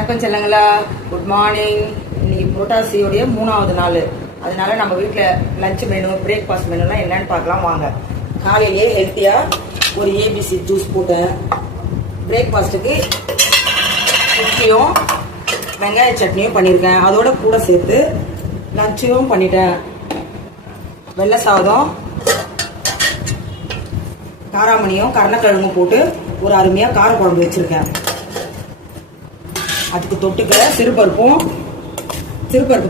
வணக்கம் செல்லங்களா, good morning. இன்னைக்கு புரோட்டாசியோடைய 3வது நாள். அதனால நம்ம வீட்டில் லஞ்ச் மெனு, பிரேக்ஃபாஸ்ட் மெனுலாம் என்னன்னு பார்க்கலாம் வாங்க. காலையிலேயே ஹெல்த்தியாக ஒரு ஏபிசி ஜூஸ் போட்டேன். பிரேக்ஃபாஸ்ட்டுக்கு இட்லியும் வெங்காய சட்னியும் பண்ணியிருக்கேன். அதோட கூட சேர்த்து லஞ்சும் பண்ணிட்டேன். வெள்ளை சாதம், காராமணியும் கருணக்கிழங்கும் போட்டு ஒரு அருமையாக காரக்குழம்பு வச்சுருக்கேன். அதுக்கு தொட்டுக்க சிறுபருப்பு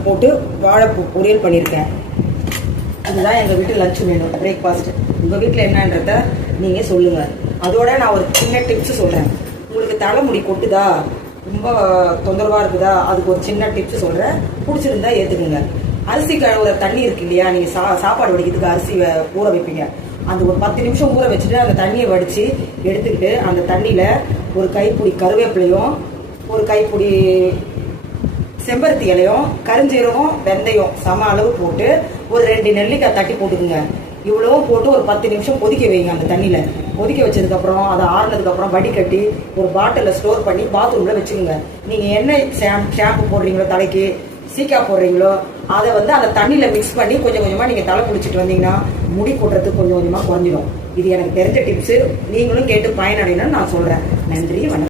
போட்டு வாழைப்பூ பொரியல் பண்ணியிருக்கேன். இதுதான் எங்கள் வீட்டு லஞ்ச் மெனு, பிரேக்ஃபாஸ்ட். உங்கள் வீட்டில் என்னன்றத நீங்கள் சொல்லுங்கள். அதோட நான் ஒரு சின்ன டிப்ஸ் சொல்கிறேன். உங்களுக்கு தலைமுடி கொட்டுதா, ரொம்ப தொந்தரவாக இருக்குதா, அதுக்கு ஒரு சின்ன டிப்ஸ் சொல்கிறேன். பிடிச்சிருந்தா ஏற்றுக்குங்க. அரிசி கழுவுற தண்ணி இருக்கு இல்லையா, நீங்கள் சாப்பாடு வடிக்கிறதுக்கு அரிசி ஊற வைப்பீங்க. அந்த ஒரு 10 நிமிஷம் ஊற வச்சுட்டு அந்த தண்ணியை வடித்து எடுத்துக்கிட்டு அந்த தண்ணியில் ஒரு கைப்பிடி கருவேப்பிலையும், ஒரு கைப்பிடி செம்பருத்தி இலையும், கருஞ்சீரகம், வெந்தயம் சம அளவு போட்டு ஒரு 2 நெல்லிக்காய் தட்டி போட்டுக்குங்க. இவ்வளவும் போட்டு ஒரு 10 நிமிஷம் கொதிக்க வைங்க. அந்த தண்ணியில் கொதிக்க வச்சதுக்கப்புறம் அதை ஆறுனதுக்கப்புறம் வடிகட்டி ஒரு பாட்டிலில் ஸ்டோர் பண்ணி பாத்ரூமில் வச்சுக்கோங்க. நீங்கள் என்ன ஷாம்பு போடுறீங்களோ, தலைக்கு சீக்கா போடுறீங்களோ, அதை அந்த தண்ணியில் மிக்ஸ் பண்ணி கொஞ்சம் கொஞ்சமாக நீங்கள் தலை குளிச்சுட்டு வந்தீங்கன்னா முடி கொட்டுறதுக்கு கொஞ்சம் கொஞ்சமாக குறைஞ்சிடும். இது எனக்கு தெரிஞ்ச டிப்ஸு. நீங்களும் கேட்டு பயனடையணும்னு நான் சொல்கிறேன். நன்றி, வணக்கம்.